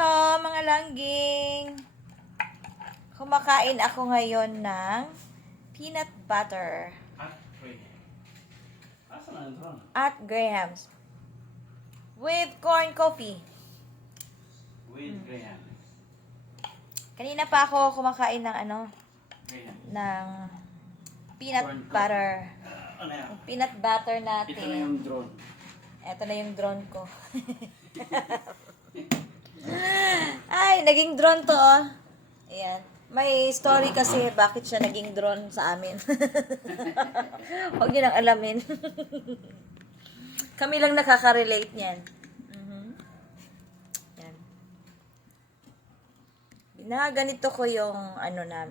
Hello, mga langging! Kumakain ako ngayon ng peanut butter At Graham's with corn coffee. With Graham. Kanina pa ako kumakain ng ano, Graham. ng peanut Corn butter. Ano yan? Peanut butter Ito na natin. yung drone. Ito na yung drone ko. Naging drone to, oh. Ayan. May story kasi bakit siya naging drone sa amin. Huwag niyo nang alamin. Kami lang nakaka-relate niyan. Mhm. Yan. Ginaganito ko yung ano na.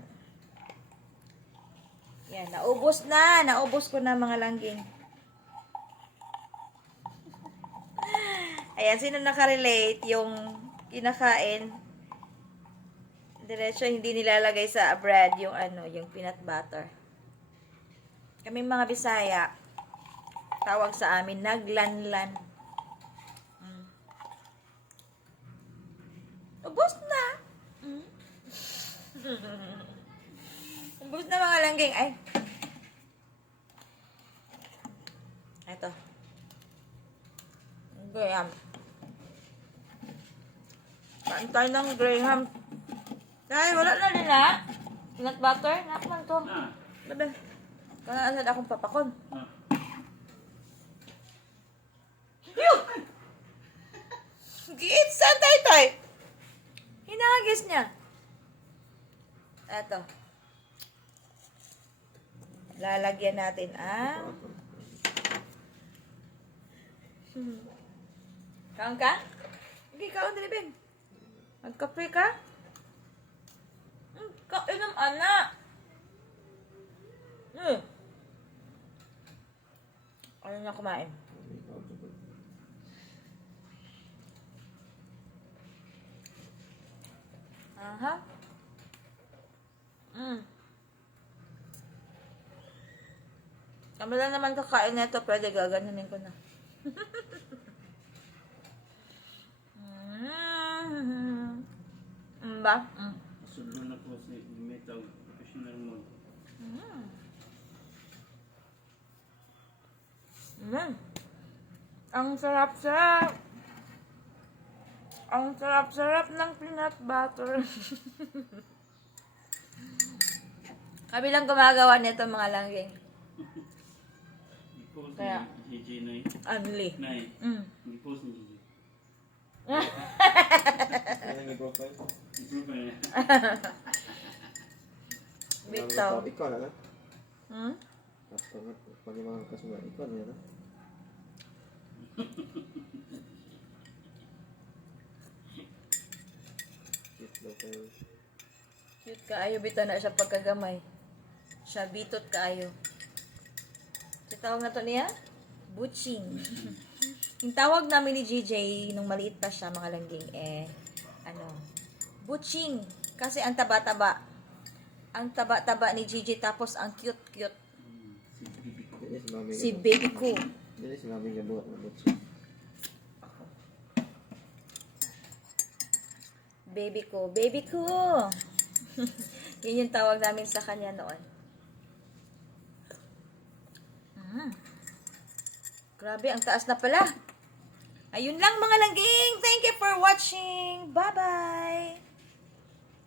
Yan, naubos na. Naubos ko na mga langging. Ayan, sino nakarelate yung kinakain? Diretso hindi nilalagay sa bread yung ano, yung peanut butter. Kami mga Bisaya, tawag sa amin, naglanlan. Mm. Ubus na. Mm. Ubus na mga langging. Ay. Ito. Graham. Kain tayo ng Graham. Ay, wala na din na. Peanut butter? Nakman to. Ah. Bebe. Kaya asad akong papakon. Ah. Yun! Giit saan tayo tayo? Hinagis niya. Eto. Lalagyan natin ang... Kaon ka? Hindi, kaon din, Ben. Magkape ka? Hmm, Kain ng anak. Hmm. Ano na kumain? Aha. Mm. Kami lang naman kakain nito, pwede gaganunin ko na. mm. Mm ba? Mm. Mm. Ang sarap-sarap. Ang sarap-sarap ng peanut butter. Kami lang gumagawa nito mga langging. I-post Kaya-. Nay. Mm. Bitaw. Ikaw na lang. Hmm? Pag pag yung mga kasunod, ikaw na lang. Cute daw kayo. Cute kaayo bitaw na siya pagkagamay. Siya bitot kaayo. Si tawag na to niya? Butching. Yung tawag namin ni GJ nung maliit pa siya mga langging eh ano, butching. Kasi ang taba-taba. Ang taba-taba ni GJ tapos ang cute-cute Si baby ko. Dili si mami nga buhat na. Baby ko, baby ko. Yun yung tawag namin sa kanya noon. Mm. Grabe, ang taas na pala. Ayun lang mga langging. Thank you for watching. Bye-bye.